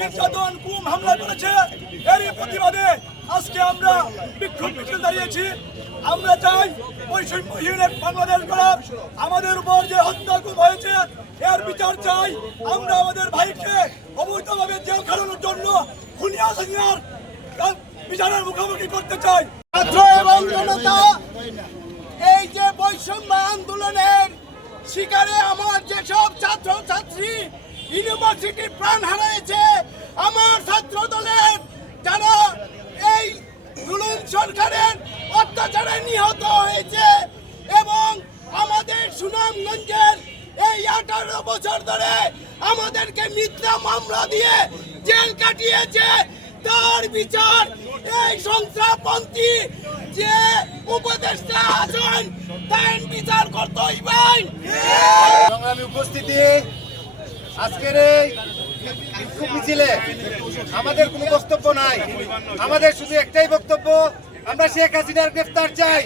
নির্যাতন গুম হামলা করেছে। এরই প্রতিবাদে আজকে আমরা বিক্ষোভ মিছিল দাঁড়িয়েছি। আমরা চাই বৈষম্যহীন এক বাংলাদেশ গড়া আমাদের উপর যে হত্যা গুম হয়েছে এর বিচার চাই। আমরা আমাদের ভাইকে অবৈধভাবে জেল খাটানোর জন্য খুনিয়া সিনিয়র বিচারের মুখোমুখি করতে চাই। ছাত্র এবং জনতা এই যে বৈষম্য আন্দোলনের শিকারে আমার যেসব ছাত্র, ছাত্রী ইউনিভার্সিটি প্রাণ হারিয়েছে আমার ছাত্র দলের যারা এই জুলুম সরকারের অত্যাচারে নিহত হয়েছে এবং আমাদের সুনামগঞ্জের এই আঠারো বছর ধরে আমাদেরকে মিথ্যা মামলা দিয়ে জেল কাটিয়েছে, তার বিচার এই সংস্থাপন্থী যে উপদেষ্টা আছেন তাই বিচার করতে হইবেন সংগ্রামী আমাদের কোনো বক্তব্য নাই। আমাদের শুধু একটাই বক্তব্য, আমরা শেখ হাসিনার গ্রেফতার চাই।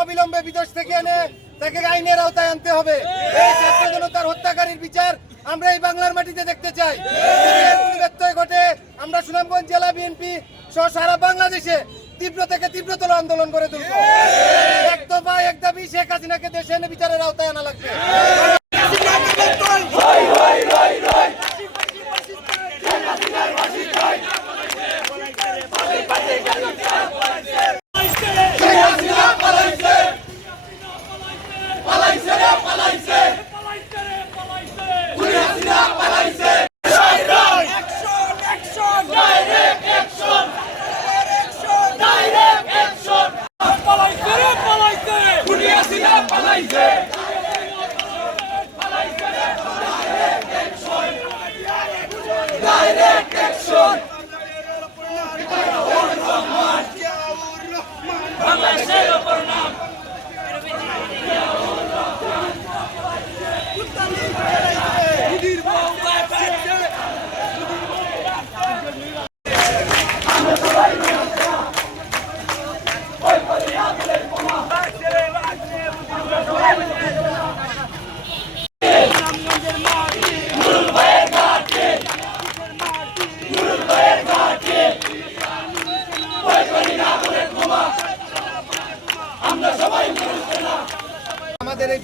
অবিলম্বে বিদেশ থেকে এনে তাকে আইনের আওতায় আনতে হবে। জনতার হত্যাকারীর বিচার আমরা এই বাংলার মাটিতে দেখতে চাই। ঘটে, আমরা সুনামগঞ্জ জেলা বিএনপি সহ সারা বাংলাদেশে তীব্র থেকে তীব্রতর আন্দোলন করে তুলব। এক দফা এক দাবি শেখ হাসিনাকে দেশে এনে বিচারের আওতায় আনা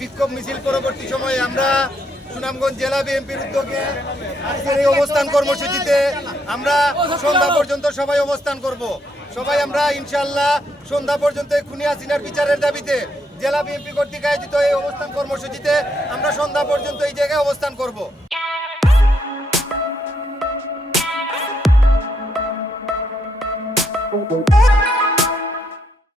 বিক্ষোভ মিছিল পরবর্তী সময়ে আমরা সুনামগঞ্জ জেলা বিএনপির উদ্যোগে আজকের এই অবস্থান কর্মসূচিতে আমরা সন্ধ্যা পর্যন্ত সবাই অবস্থান করব। সবাই আমরা ইনশাল্লাহ সন্ধ্যা পর্যন্ত খুনি হাসিনার বিচারের দাবিতে জেলা বিএনপি কর্তৃক আয়োজিত এই অবস্থান কর্মসূচিতে আমরা সন্ধ্যা পর্যন্ত এই জায়গায় অবস্থান করব।